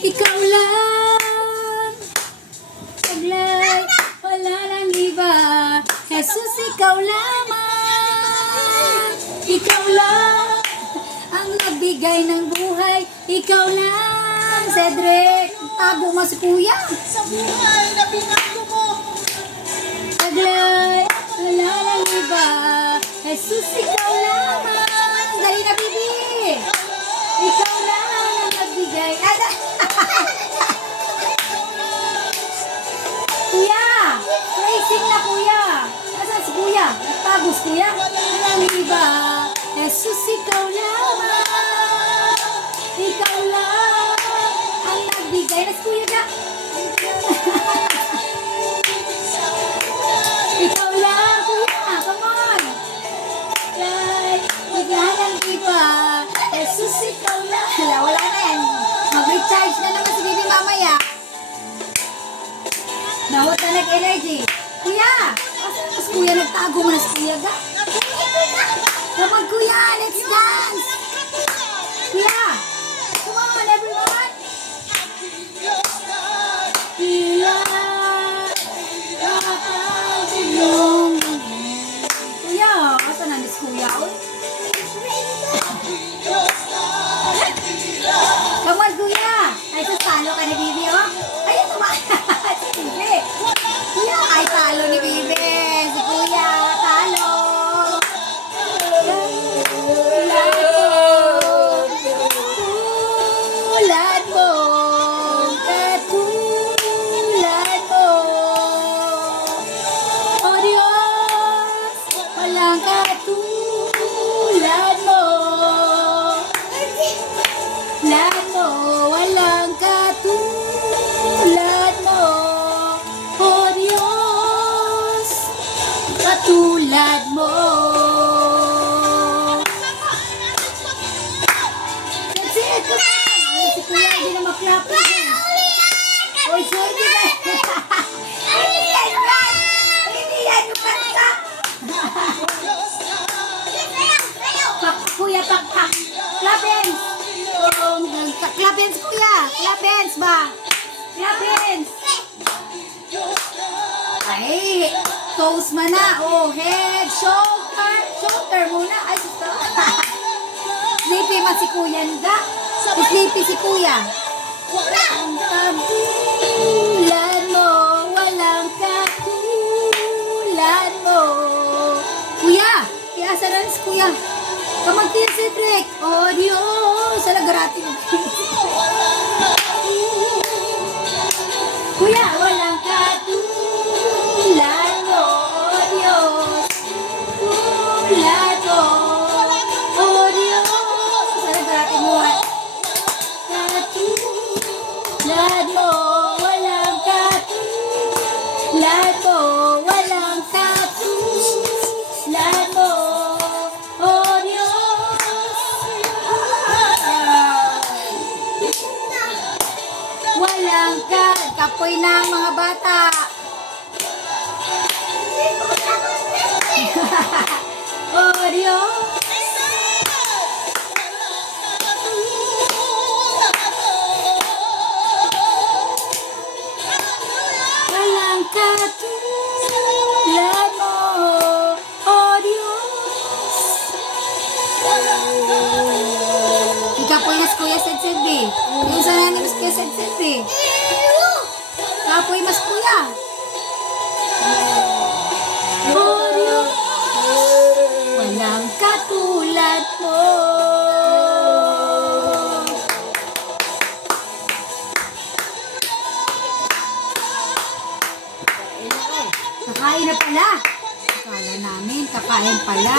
Ikaw lang. Taglay, wala nang iba. Jesus, ikaw lamang. Ikaw lang ang nagbigay ng buhay. Ikaw lang. Cedric, tago mo si kuya. Sa buhay na binago mo. Taglay, wala nang iba. Jesus, ikaw lamang. Dali na, bibi. Ikaw lang ang nagbigay. Kuya, racing na kuya. Nasaan si kuya? Nagtagos kuya? Walang iba. Jesus, ikaw lamang. Ikaw lang ang nagbigay. Nas kuya ka? Ikaw lang kuya. Come on. Walang iba. Jesus, ikaw lang. Wala na yan. Mag-recharge na naman si Bibi mamaya. Dahot na nag-energy. Kuya! Mas kuya, nagtago mo na si kuya ga. Come on kuya, let's dance! Kuya! Come on everyone! Kuya! Kuya, asa na si kuya? Come on kuya! Ay, sasalo ka ni Bibi, oh? Ay, si Bibi! Kuya, ay talo ni Bibi! Si kuya, talo! Tulad mo! Katulad mo! O Diyos! Walang katulad mo! Tulad mo! Walang katulad mo! O Diyos! Katulad mo! That's it! Ay, si kuya, hindi na mag-clap. Oy, sorry na. Hindi yan yan! Hindi yan yung kanta! Kuya, pak-pak! Clap hands! Clap hands, kuya! Clap hands ba? Clap hands! Ay, toes man na. Oh, head, shoulder. Shoulder muna. Ay, gusto. Sleepy man si kuya nda. Sleepy si kuya. Walang katulad mo. Walang katulad mo. Kuya, iasa na si kuya. Kamagtin si Cedric. Oh, Diyos. Sa lagarati mo. Kuya, walang katulad mo, oh Diyos. Tulad mo, oh Diyos. Sa lagarati mo, katulad mo, walang katulad mo, walang katulad mo, oh Diyos. Walang kapoy na ang mga bata. Oh Diyos. Walang katulad mo, oh Diyos. Ikapoy na si Kuya Sed eh. Yung sana ni Kuya Sed eh. Kapoy mas kuya. Oh Diyos, walang katulad mo. Kakain na pala. Akala namin, kakain pala.